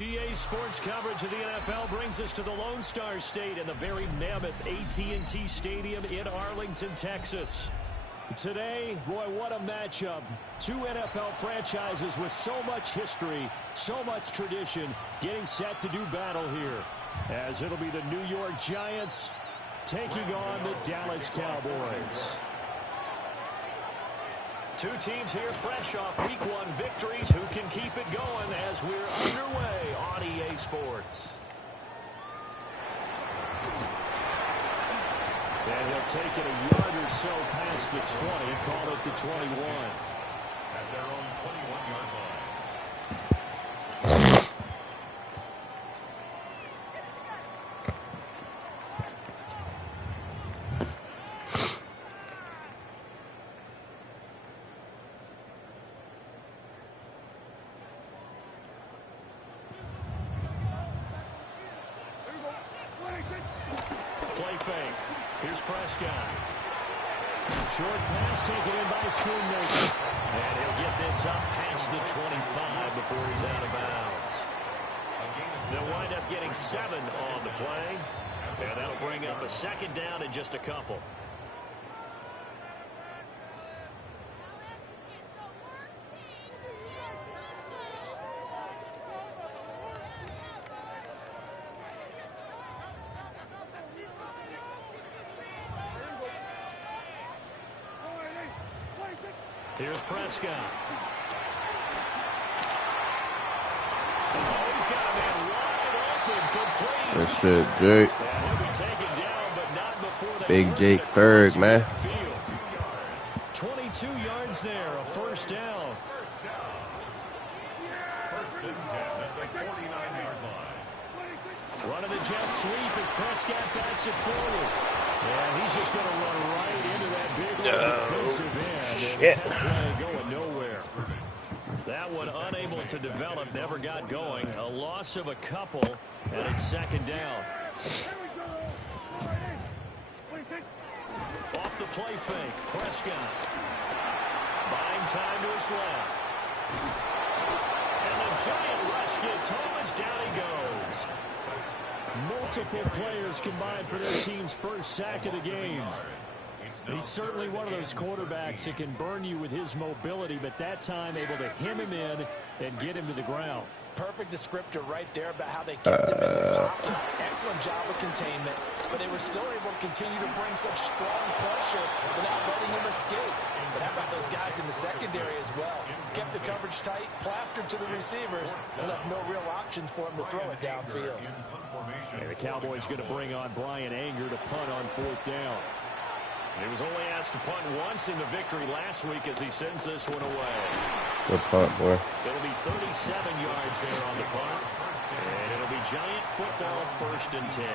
EA Sports coverage of the NFL brings us to the Lone Star State and the very mammoth AT&T Stadium in Arlington, Texas. Today, boy, what a matchup. Two NFL franchises with so much history, so much tradition, getting set to do battle here. As it'll be the New York Giants taking on the Dallas Cowboys. Two teams here fresh off Week 1 victories. Who can keep it going as we're underway on EA Sports? And he'll take it a yard or so past the 20, call it the 21. At their own 21-yard line. Play fake. Here's Prescott. Short pass taken in by Schoonmaker. And he'll get this up past the 25 before he's out of bounds. They'll wind up getting 7 on the play. And that'll bring up a second down in just a couple. Here's Prescott. Oh, he's got a man wide open, complete. That shit, Jake. Big Jake Berg, man. 22 yards there, a first down. First and 10 at the 49-yard line. Running the jet sweep as Prescott backs it forward. Yeah, he's just going to run right into that big defensive end. Shit. And going nowhere. That one unable to develop, never got going. A loss of a couple, and it's second down. Off the play fake, Prescott. Buying time to his left. And the giant rush gets home as down he goes. Multiple players combined for their team's first sack of the game. He's certainly one of those quarterbacks that can burn you with his mobility, but that time able to hem him in and get him to the ground. Perfect descriptor right there about how they kept him in the pocket. Excellent job of containment, but they were still able to continue to bring such strong pressure without letting him escape. But how about those guys in the secondary as well? Kept the coverage tight, plastered to the receivers, and left no real options for him to throw it downfield. And the Cowboys going to bring on Brian Anger to punt on fourth down. He was only asked to punt once in the victory last week as he sends this one away. Good punt, boy. It'll be 37 yards there on the punt. And it'll be Giant football, first and 10.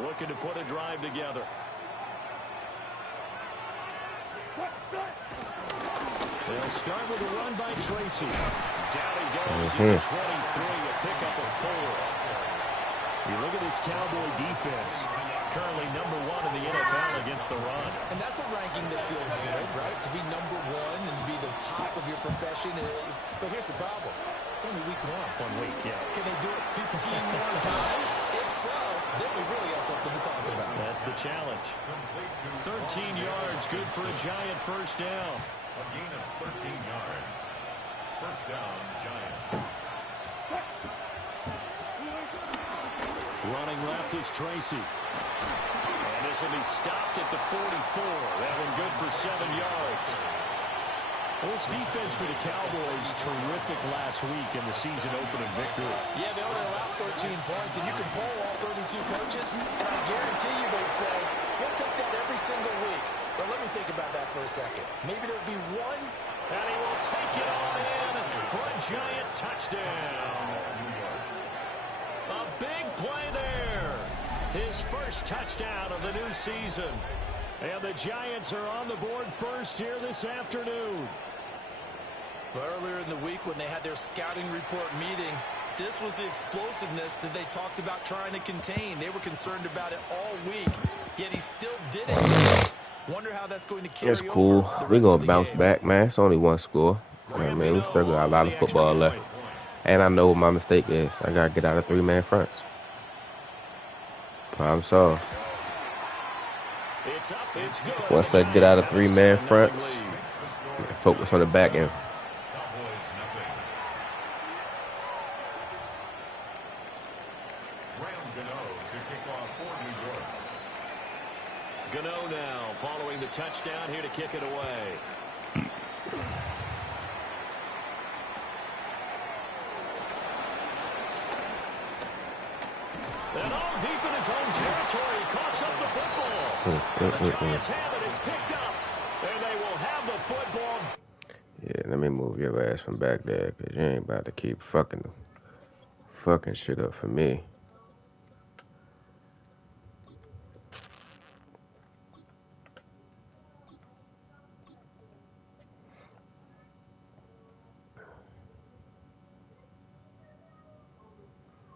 Looking to put a drive together. They'll start with a run by Tracy. Down he goes into 23, a pickup of 4. You look at this Cowboy defense, currently #1 in the NFL against the run. And that's a ranking that feels good, right? To be #1 and be the top of your profession. But here's the problem. It's only week 1. 1 week, yeah. Can they do it 15 more times? If so, then we really have something to talk about. That's the challenge. 13 yards, good for a Giant first down. A gain of 13 yards. First down, Giants. Running left is Tracy. And this will be stopped at the 44. That one good for 7 yards. Well, this defense for the Cowboys, terrific last week in the season-opening victory. Yeah, they only allowed 13 points, and you can poll all 32 coaches, and I guarantee you they'd say, we'll take that every single week. But let me think about that for a second. Maybe there'll be one. And he will take it on in for a Giant touchdown. A big play there. His first touchdown of the new season. And the Giants are on the board first here this afternoon. Well, earlier in the week when they had their scouting report meeting, this was the explosiveness that they talked about trying to contain. They were concerned about it all week, yet he still did it today. Wonder how that's going to carry It's cool. over We're the going rest to of bounce the game. back, man. It's only one score. I mean, we still got a lot of football left. And I know what my mistake is. I got to get out of 3-man fronts. Problem solved. Once I get out of 3-man fronts, focus on the back end. Gano now following the touchdown here to kick it away. And all deep in his own territory, he coughs up the football. The Giants have it, it's picked up, and they will have the football. Yeah, let me move your ass from back there, because you ain't about to keep fucking shit up for me.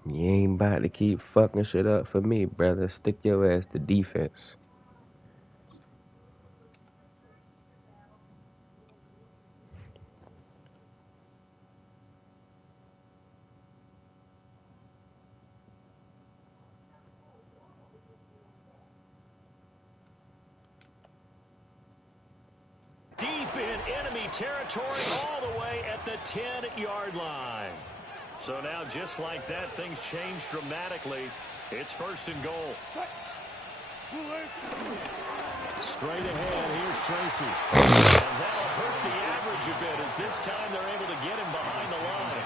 You ain't about to keep fucking shit up for me, brother. Stick your ass to defense. Deep in enemy territory all the way at the 10-yard line. So now, just like that, things change dramatically. It's 1st and goal. Straight ahead, here's Tracy. And that'll hurt the average a bit, as this time they're able to get him behind the line.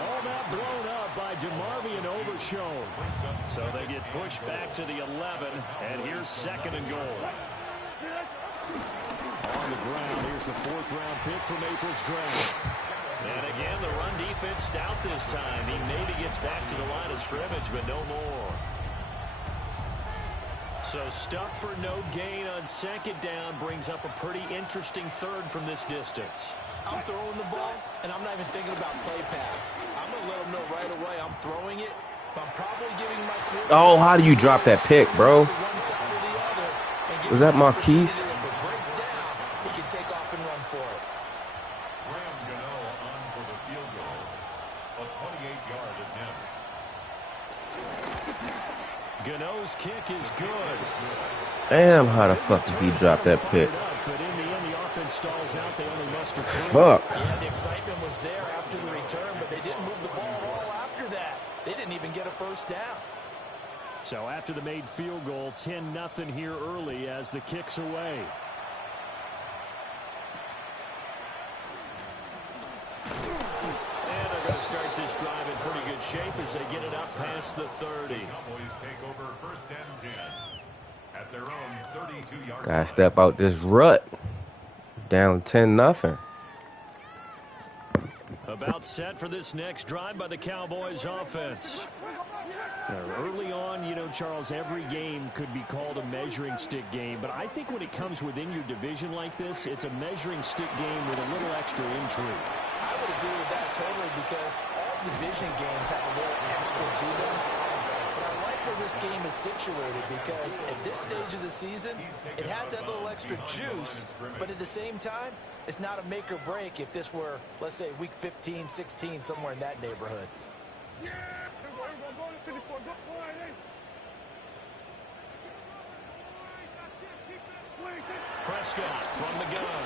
All that blown up by DeMarvion Overshown. So they get pushed back to the 11, and here's 2nd and goal. On the ground, here's the 4th-round pick from April's draft. And again, the run defense stout this time. He maybe gets back to the line of scrimmage, but no more. So stuff for no gain on 2nd down brings up a pretty interesting 3rd from this distance. I'm throwing the ball, and I'm not even thinking about play pass. I'm going to let them know right away I'm throwing it, but I'm probably giving my quarterback... Oh, how do you drop that pick, bro? Was that Marquise? If it breaks down, he can take off and run for it. For the field goal, a 28-yard attempt. Gano's kick is good. Damn, how the fuck did he drop that pick? But in the end, the offense stalls out. They only muster 3. Fuck. Yeah, the excitement was there after the return, but they didn't move the ball at all after that. They didn't even get a 1st down. So after the made field goal, 10-0 here early as the kick's away. And they're going to start this drive in pretty good shape as they get it up past the 30. Cowboys take over 1st and 10 at their own 32-yard line. Gotta step out this rut. Down 10-0. About set for this next drive by the Cowboys offense. Early on, you know, Charles, every game could be called a measuring stick game, but I think when it comes within your division like this, it's a measuring stick game with a little extra intrigue. I would agree with that totally, because all division games have a little extra to them. But I like where this game is situated, because at this stage of the season, it has that little extra juice, but at the same time, it's not a make or break if this were, let's say, week 15, 16, somewhere in that neighborhood. Prescott from the gun.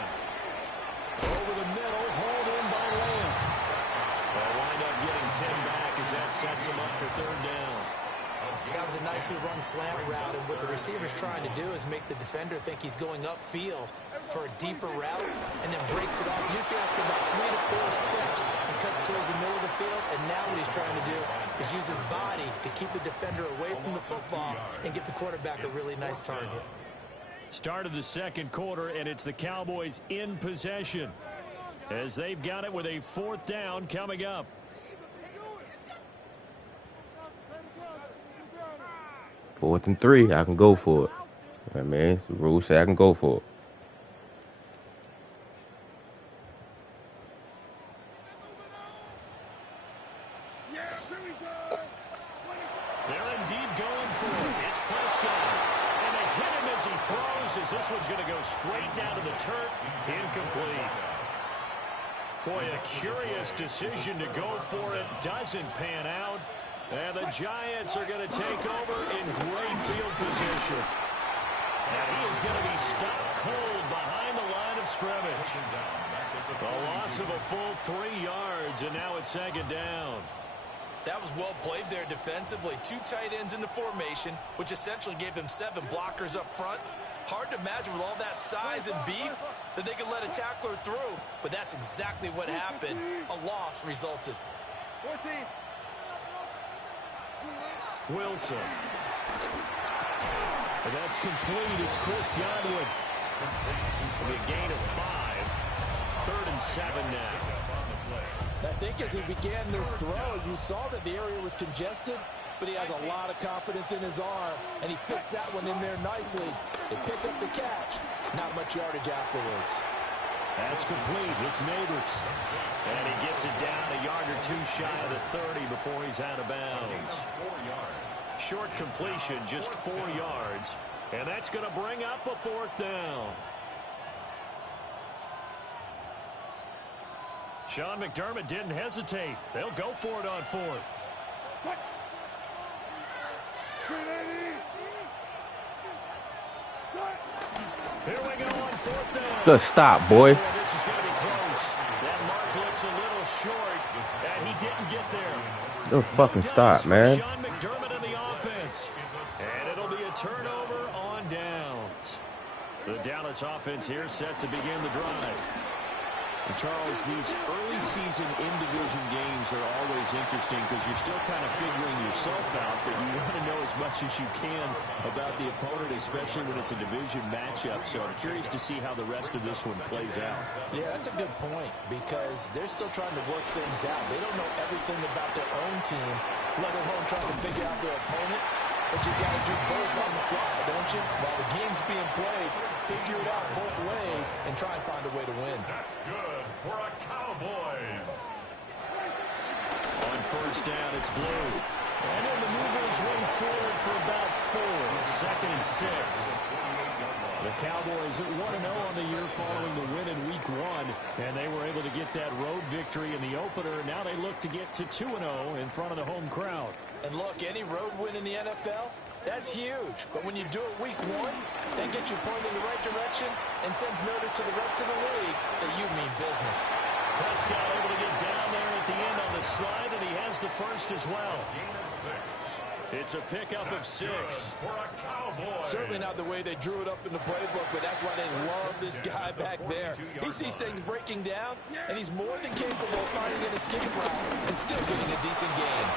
Over the middle, hauled in by Lamb. They'll wind up getting 10 back as that sets them up for 3rd down. That was a nicely run slant route, and what the receiver's trying to do is make the defender think he's going upfield for a deeper route, and then breaks it off, usually after about 3 to 4 steps, and cuts towards the middle of the field. And now what he's trying to do is use his body to keep the defender away from the football and give the quarterback a really nice target. Start of the 2nd quarter, and it's the Cowboys in possession as they've got it with a 4th down coming up. Fourth and 3, I can go for it. I mean, the rules say I can go for it. throws as this one's going to go straight down to the turf. Incomplete. Boy, a curious decision to go for it. Doesn't pan out. And the Giants are going to take over in great field position. And he is going to be stopped cold behind the line of scrimmage. A loss of a full 3 yards, and now it's second down. That was well played there defensively. 2 tight ends in the formation, which essentially gave them 7 blockers up front. Hard to imagine with all that size and beef that they could let a tackler through, but that's exactly what happened. A loss resulted. Wilson. And that's complete. It's Chris Godwin. With a gain of 5. 3rd and 7 now. I think as he began this throw, you saw that the area was congested, but he has a lot of confidence in his arm, and he fits that one in there nicely. They pick up the catch. Not much yardage afterwards. That's complete. It's Neighbors. And he gets it down a yard or 2 shy of the 30 before he's out of bounds. Short completion, just 4 yards. And that's going to bring up a 4th down. Sean McDermott didn't hesitate. They'll go for it on 4th. Here we go on 4th down. Good stop, boy. This is going to be close. That mark blitz a little short, and he didn't get there. Good fucking stop, man. Sean McDermott in the offense. And it'll be a turnover on downs. The Dallas offense here set to begin the drive. And Charles, these early season in-division games are always interesting because you're still kind of figuring yourself out, but you want to know as much as you can about the opponent, especially when it's a division matchup. So I'm curious to see how the rest of this one plays out. Yeah, that's a good point because they're still trying to work things out. They don't know everything about their own team, let alone trying to figure out their opponent. But you got to do both on the fly, don't you? While the game's being played, figure it out both ways and try and find a way to win. That's good for a Cowboys. On 1st down, it's Blue. And then the movers win forward for about 4. 2nd and 6. The Cowboys 1-0 on the year following the win in Week 1. And they were able to get that road victory in the opener. Now they look to get to 2-0 in front of the home crowd. And look, any road win in the NFL, that's huge. But when you do it Week 1, that gets you pointed in the right direction and sends notice to the rest of the league that you mean business. Prescott able to get down there at the end on the slide, and he has the first as well. It's a pickup of 6. For a Cowboys. Certainly not the way they drew it up in the playbook, but that's why they love this guy back there. He sees things breaking down, and he's more than capable of finding an escape route and still getting a decent gain.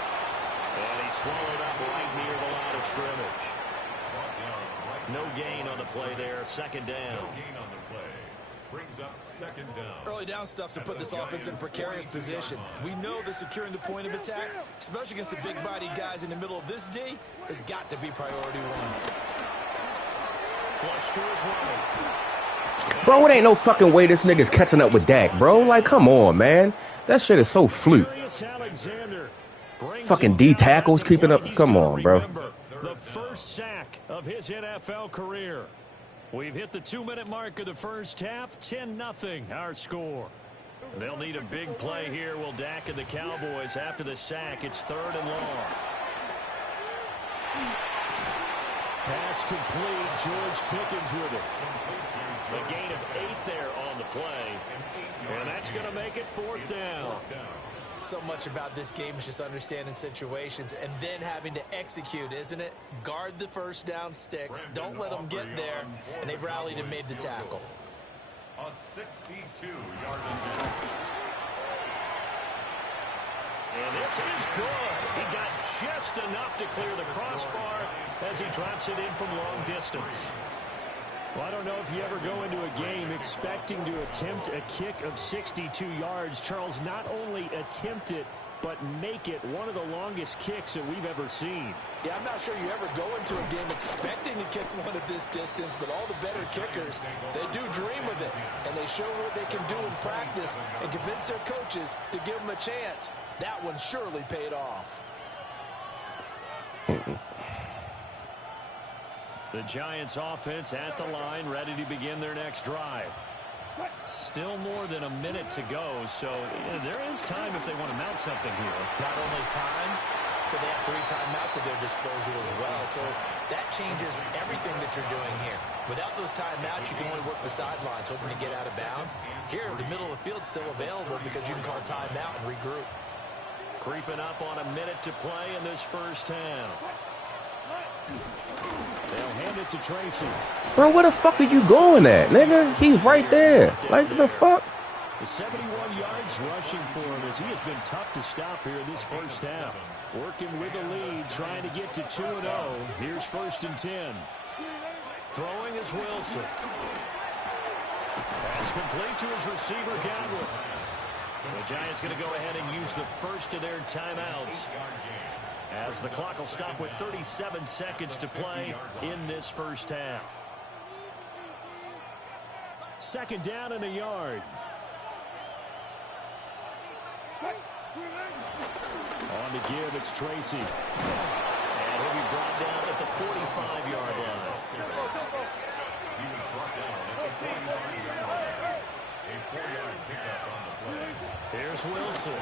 And he swallowed up right near the line of scrimmage. No gain on the play there. 2nd down. No gain on the play. Brings up 2nd down. Early down stuff's to put this offense in precarious position. We know that securing the point of attack, especially against the big-bodied guys in the middle of this D, has got to be priority 1. Flush to his right. Bro, it ain't no fucking way this nigga's catching up with Dak, bro. Like, come on, man. That shit is so fluke. Fucking D tackles keeping up. Come on, bro. The first sack of his NFL career. We've hit the 2-minute mark of the first half. 10-0 our score. They'll need a big play here. Will Dak and the Cowboys after the sack. It's 3rd and long. Pass complete. George Pickens with it. A gain of 8 there on the play. And that's going to make it 4th down. So much about this game is just understanding situations and then having to execute, isn't it? Guard the first down sticks. Don't let them get there. And they rallied and made the tackle. A 62-yard attempt. And this is good. He got just enough to clear the crossbar as he drops it in from long distance. Well, I don't know if you ever go into a game expecting to attempt a kick of 62 yards. Charles, not only attempt it, but make it one of the longest kicks that we've ever seen. Yeah, I'm not sure you ever go into a game expecting to kick one at this distance, but all the better kickers, they do dream of it, and they show what they can do in practice and convince their coaches to give them a chance. That one surely paid off. The Giants offense at the line, ready to begin their next drive. Still more than a minute to go, so there is time if they want to mount something here. Not only time, but they have 3 timeouts at their disposal as well. So that changes everything that you're doing here. Without those timeouts, you can only work the sidelines, hoping to get out of bounds. Here, the middle of the field is still available because you can call timeout and regroup. Creeping up on a minute to play in this first half. They'll hand it to Tracy. Bro, where the fuck are you going at, nigga? He's right there. Like, the fuck? The 71 yards rushing for him as he has been tough to stop here in this first half. Working with the lead, trying to get to 2-0. Here's 1st and 10. Throwing is Wilson. Pass complete to his receiver, Godwin. The Giants going to go ahead and use the first of their timeouts, as the clock will stop with 37 seconds to play in this first half. 2nd down and a yard. On to give, it's Tracy. And he'll be brought down at the 45-yard line. He was brought down at the 45-yard line. A 4-yard pickup on the play. Here's Wilson.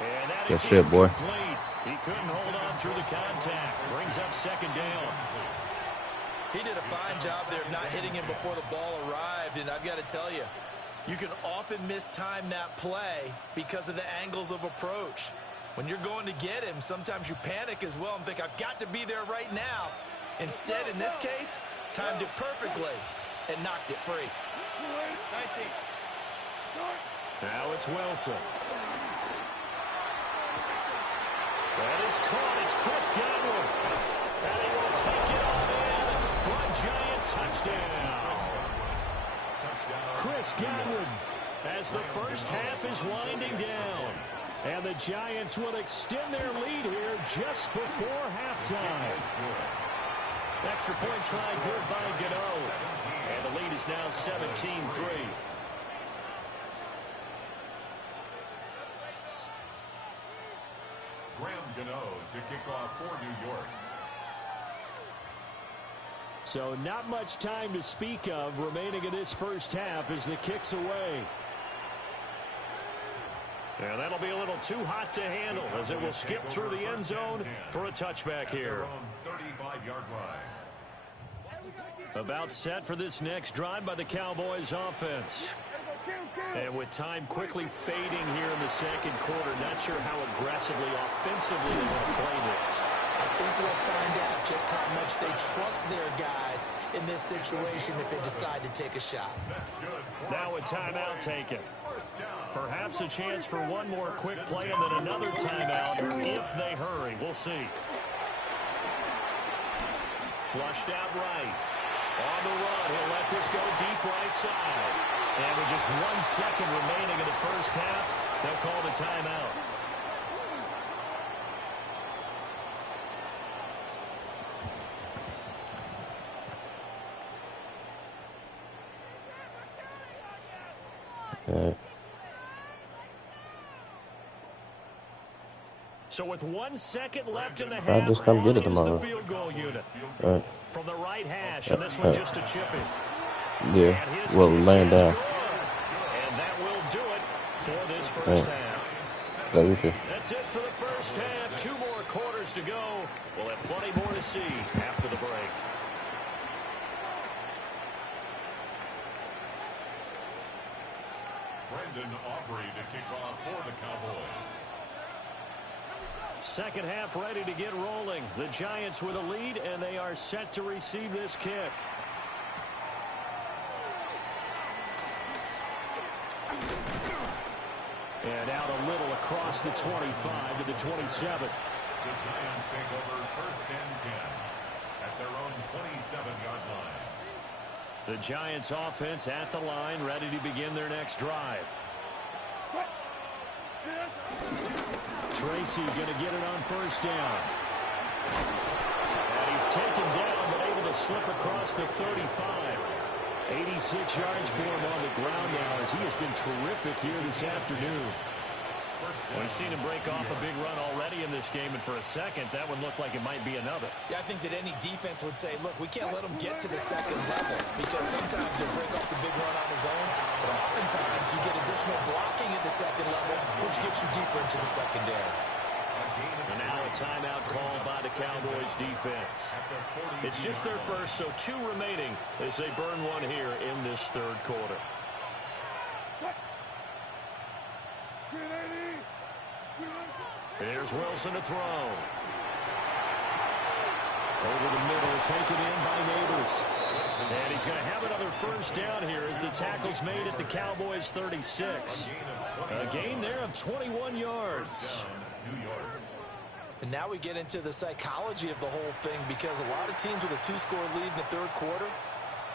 And that Good is shit, boy. incomplete. He couldn't hold on through the contact. Brings up 2nd down. He did a fine job there of not hitting him before the ball arrived, and I've got to tell you, you can often mistime that play because of the angles of approach. When you're going to get him, sometimes you panic as well and think, I've got to be there right now. Instead, in this case, timed it perfectly and knocked it free. Now it's Wilson. That is caught. It's Chris Godwin. And he will take it on in for a Giant touchdown. Chris Godwin, as the first half is winding down. And the Giants will extend their lead here just before halftime. Extra point try good by Gano. And the lead is now 17-3. Gano to kick off for New York. So not much time to speak of remaining in this first half as the kick's away. And that'll be a little too hot to handle as it will skip through the end zone for a touchback here. 35-yard line. About set for this next drive by the Cowboys offense. And with time quickly fading here in the 2nd quarter, not sure how aggressively, offensively they want to play this. I think we'll find out just how much they trust their guys in this situation if they decide to take a shot. Now a timeout taken. Perhaps a chance for one more quick play and then another timeout if they hurry. We'll see. Flushed out right. On the run, he'll let this go deep right side. And with just 1 second remaining in the first half, they'll call the timeout. So with 1 second left in the half, I'll just come get it tomorrow. the field goal unit. From the right hash, and this one just a chip in. Yeah, well, laying down. And that will do it for this first half. That's it for the first half. 2 more quarters to go. We'll have plenty more to see after the break. Brendan Aubrey to kick off for the Cowboys. Second half ready to get rolling. The Giants with a lead, and they are set to receive this kick. And out a little across the 25 to the 27. The Giants take over 1st and 10 at their own 27-yard line. The Giants offense at the line, ready to begin their next drive. Tracy going to get it on 1st down. And he's taken down, but able to slip across the 35. 86 yards for him on the ground now, as he has been terrific here this afternoon. We've seen him break off a big run already in this game, and for a second, that one looked like it might be another. Yeah, I think that any defense would say, look, we can't let him get to the second level because sometimes he'll break off the big run on his own, but oftentimes you get additional blocking at the second level, which gets you deeper into the secondary. And now a timeout called by the Cowboys defense. It's just their first, so 2 remaining as they burn one here in this third quarter. Here's Wilson to throw. Over the middle, taken in by Neighbors. And he's going to have another first down here as the tackle's made at the Cowboys 36. A gain there of 21 yards. And now we get into the psychology of the whole thing because a lot of teams with a 2-score lead in the third quarter,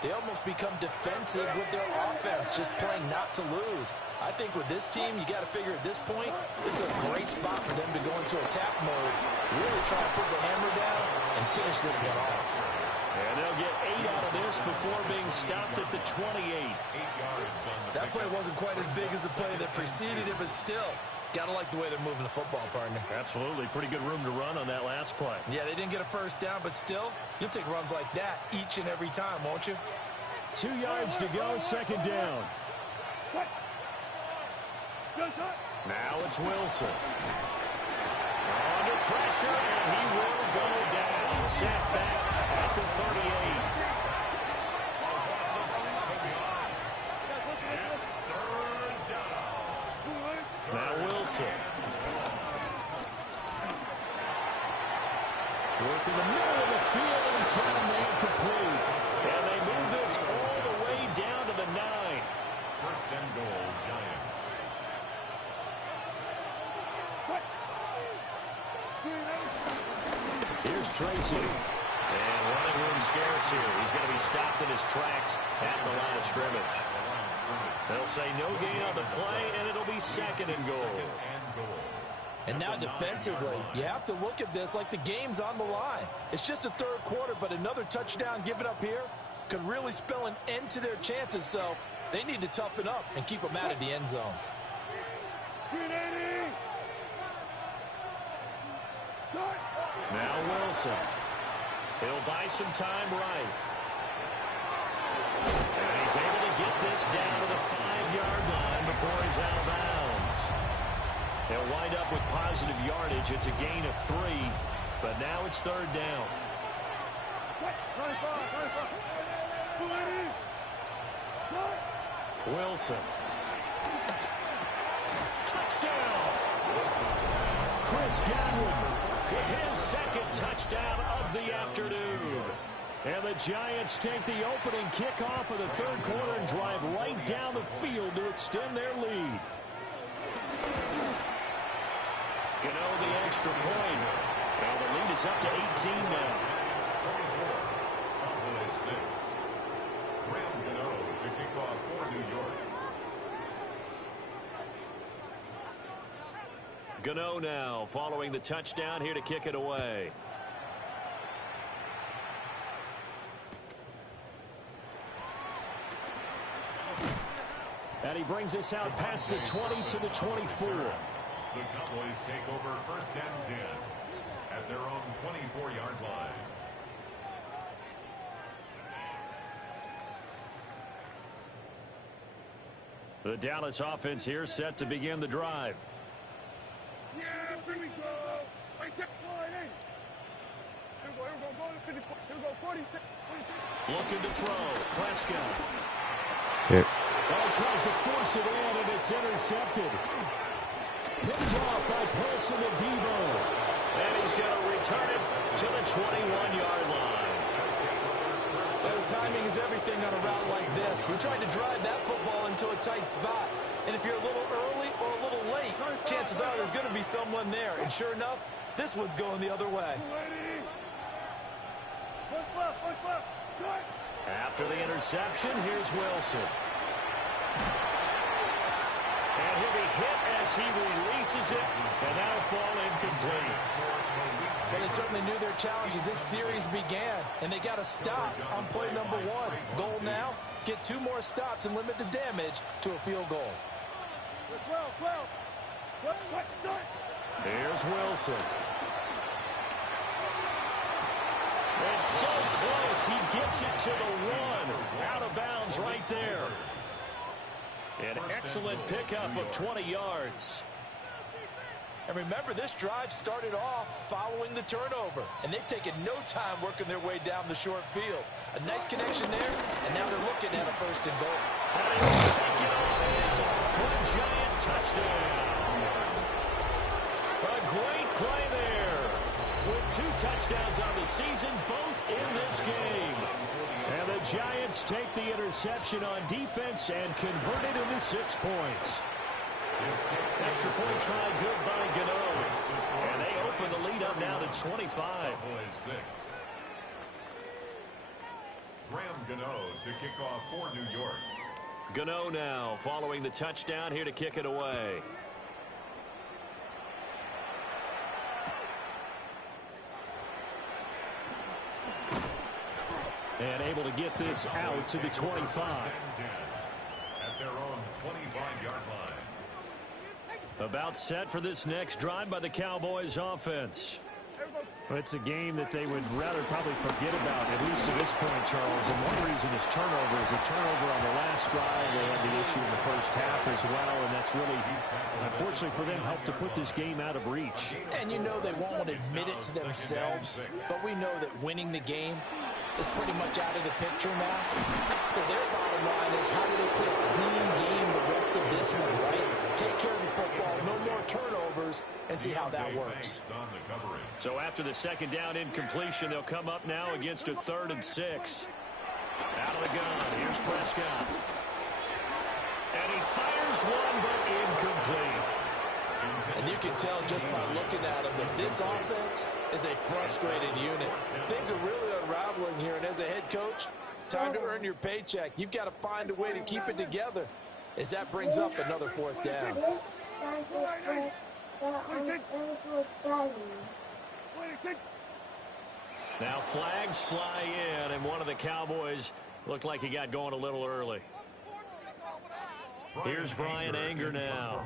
they almost become defensive with their offense, just playing not to lose. I think with this team, you got to figure at this point, this is a great spot for them to go into attack mode, really try to put the hammer down and finish this one off. And they'll get 8 out of this before being stopped at the 28. That play wasn't quite as big as the play that preceded it, but still, got to like the way they're moving the football, partner. Absolutely. Pretty good room to run on that last play. Yeah, they didn't get a first down, but still, you'll take runs like that each and every time, won't you? 2 yards to go, second down. Now it's Wilson. Under pressure, and he will go down. Set back at the 38. Now Wilson. Work in the middle of the field, and he's got a man complete. And they move this all the way down to the 9. First and goal, Giants. Here's Tracy. And running room scarce here. He's going to be stopped in his tracks at the line of scrimmage. They'll say no gain on the play, and it'll be second and goal. And now defensively, you have to look at this like the game's on the line. It's just the third quarter, but another touchdown given up here could really spell an end to their chances, so they need to toughen up and keep them out of the end zone. Now Wilson. He'll buy some time right. And he's able to get this down to the 5-yard line before he's out of bounds. They'll wind up with positive yardage. It's a gain of 3, but now it's third down. Wilson. Touchdown! Chris Godwin with his second touchdown of the afternoon. And the Giants take the opening kickoff of the third quarter and drive right down the field to extend their lead. Gano the extra point. Now the lead is up to 18 now. Cowboys 6. Graham Gano to kick off for New York. Gano now following the touchdown here to kick it away. And he brings us out past the 20 to the 24. The Cowboys take over first and 10 at their own 24-yard line. The Dallas offense here set to begin the drive. Looking to throw. Prescott. Yep. Oh, tries to force it in, and it's intercepted. Picked off by Paulson and Debo. And he's going to return it to the 21-yard line. Well, the timing is everything on a route like this. He tried to drive that football into a tight spot. And if you're a little early or a little late, chances are there's going to be someone there. And sure enough, this one's going the other way. After the interception, here's Wilson. And he'll be hit as he releases it, and that'll fall incomplete. Well, they certainly knew their challenge as this series began, and they got a stop on play number 1. Goal now, get 2 more stops and limit the damage to a field goal. Here's Wilson. It's so close. He gets it to the 1. Out of bounds right there. An excellent pickup of 20 yards. And remember, this drive started off following the turnover. And they've taken no time working their way down the short field. A nice connection there, and now they're looking at a 1st and goal. And he will take it on for a giant touchdown. A great play there. With 2 touchdowns on the season, both in this game. And the Giants take the interception on defense and convert it into 6 points. Extra point try good by Gano. And they open the lead up now to 25. Graham Gano to kick off for New York. Gano now following the touchdown here to kick it away. And able to get this out to the 25. At their own 25-yard line. About set for this next drive by the Cowboys offense. Well, it's a game that they would rather probably forget about, at least to this point, Charles. And one reason is turnover. Is a turnover on the last drive. They had the issue in the first half as well, and that's really, unfortunately for them, helped to put this game out of reach. And you know they won't admit it to themselves, but we know that winning the game is pretty much out of the picture now. So their bottom line is, how do they play a clean game the rest of this one, right? Take care of the football, no more turnovers, and see how that works. So after the 2nd down incompletion, they'll come up now against a 3rd and 6. Out of the gun, here's Prescott. And he fires one, but incomplete. And you can tell just by looking at him that this offense is a frustrated unit. Things are really unraveling here, and as a head coach, time to earn your paycheck. You've got to find a way to keep it together as that brings up another 4th down. Now flags fly in, and one of the Cowboys looked like he got going a little early. Here's Brian Anger now,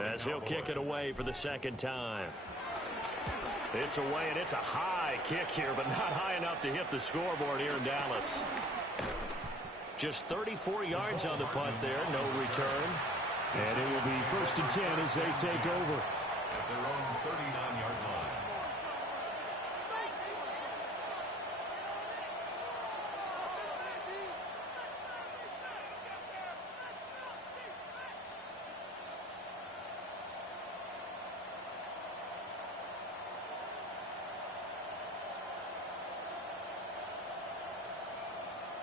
as he'll kick it away for the 2nd time. It's away, and it's a high kick here, but not high enough to hit the scoreboard here in Dallas. Just 34 yards on the punt there, no return. And it will be 1st and 10 as they take over. At their own 39-yard line.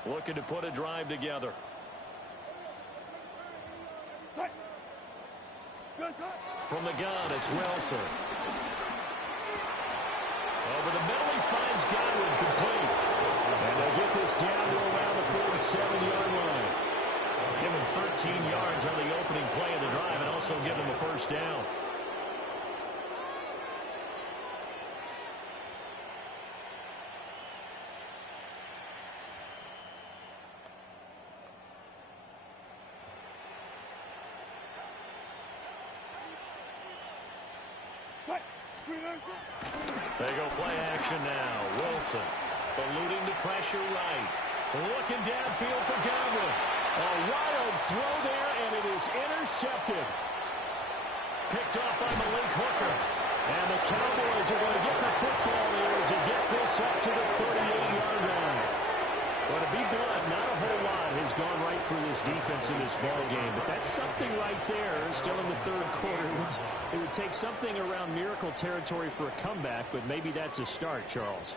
Looking to put a drive together. From the gun, it's Wilson. Over the middle, he finds Godwin complete. And they'll get this down to around the 47-yard line. Give him 13 yards on the opening play of the drive and also give him a 1st down. They go play action now. Wilson eluding the pressure right. Looking downfield for Godwin. A wild throw there, and it is intercepted. Picked off by Malik Hooker. And the Cowboys are going to get the football there as he gets this up to the 38-yard line. Well, to be blunt, not a whole lot has gone right for this defense in this ball game, but that's something right there. Still in the 3rd quarter. It would take something around miracle territory for a comeback, but maybe that's a start, Charles.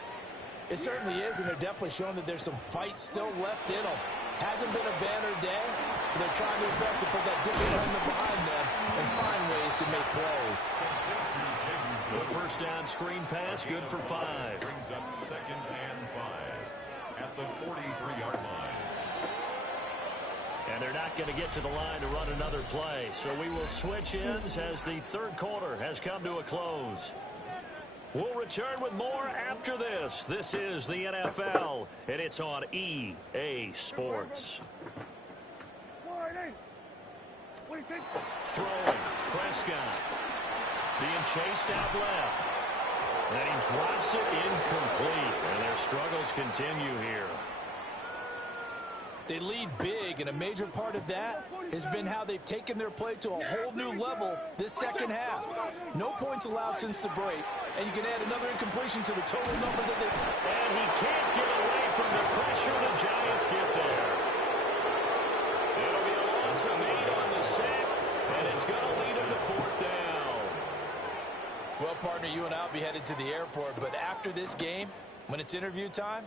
It certainly is, and they're definitely showing that there's some fight still left in them. Hasn't been a banner day, but they're trying their best to put that disappointment behind them and find ways to make plays. The 1st down screen pass, good for 5. Brings up 2nd and 5 at the 43-yard line. And they're not going to get to the line to run another play. So we will switch ends as the 3rd quarter has come to a close. We'll return with more after this. This is the NFL, and it's on EA Sports. Throwing. Prescott. Being chased out left. And he drops it incomplete. And their struggles continue here. They lead big, and a major part of that has been how they've taken their play to a whole new level this second half. No points allowed since the break, and you can add another incompletion to the total number that they've... And he can't get away from the pressure. The Giants get there. It'll be a loss of 8 on the sack, and it's going to lead them to 4th down. Well, partner, you and I will be headed to the airport, but after this game, when it's interview time,